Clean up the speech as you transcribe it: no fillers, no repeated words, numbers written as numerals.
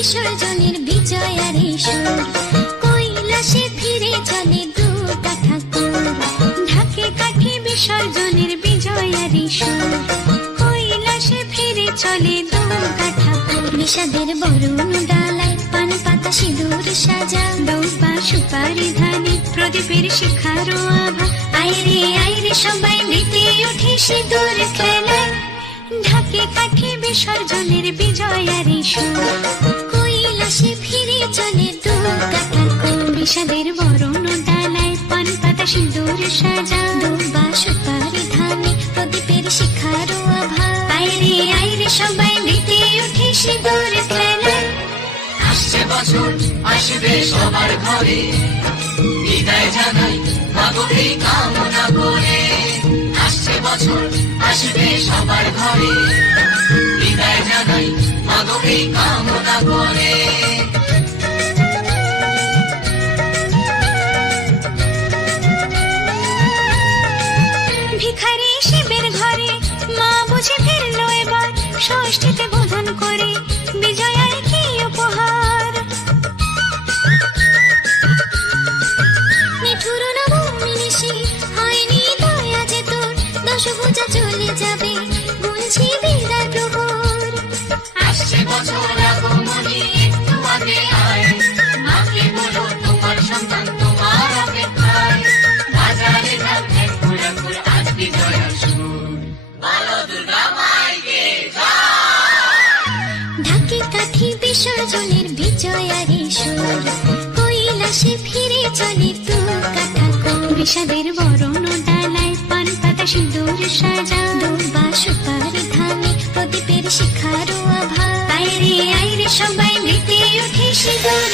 বিসর্জনের বিজয়ারে সুর, কৈলাসে ফিরে চলে দুর্গা ঠাকুর। ঢাকে কাঠে বিসর্জনের বিজয়ারে সুর, কৈলাসে ফিরে চলে দুর্গা ঠাকুর। বিষাদের বরণ ডালায় পান পাতা সিঁদুর সাজা, দৌপা সুপারি ধানে প্রদীপের শিখারো আভা। আইরে সবাই মেতে উঠে সিঁদুর খেলায়, ঢাকে কাঠে বিসর্জনের বিজয়ারে সুর, কৈলাসে ফিরে চলে দুর্গা ঠাকুর। বিষাদের বরণ ডালায় পান পাতা সিঁদুর সাজা, দৌপা সুপারি ধানে প্রদীপের শিখারো আভা। আইরে সবাই মেতে উঠে সিঁদুর খেলায়। আসছে বছর আসবে সবার ঘরে, বিদায় জানাই মাগো এই কামনা করে। আসছে বছর আসবে সবার ঘরে, বিদায় জানাই মাগো এই কামনা করে। ভিখারি শিবের ঘরে মা বুঝে ফিরলো এবার, ষষ্ঠীতে বোধন করে বিজয়ার কি উপহার। নিঠুর নবমী নিশি হয়নি দয়া যে তোর, দশভুজা চলে যাবে গুনছি বিদায় প্রহর। আসছে বছর আগমনী একটু আগে আয়, মাকে বলো তোমার সন্তান তোমার অপেক্ষায়। বাজারে যাও ঘুরাঘুর আজ বিজয়ার সুর, বলো দুর্গা মাইকে ঢাকে কাঠি বিসর্জনের বিজয়ারে সুর, কৈলাসে ফিরে চলে দুর্গা ঠাকুর। বিষাদের বরণ ডালায় পান পাতা সিঁদুর সাজা, দৌপা সুপারি ধানে প্রদীপের শিখারো আভা। আইরে সবাই মেতে উঠে সিঁদুর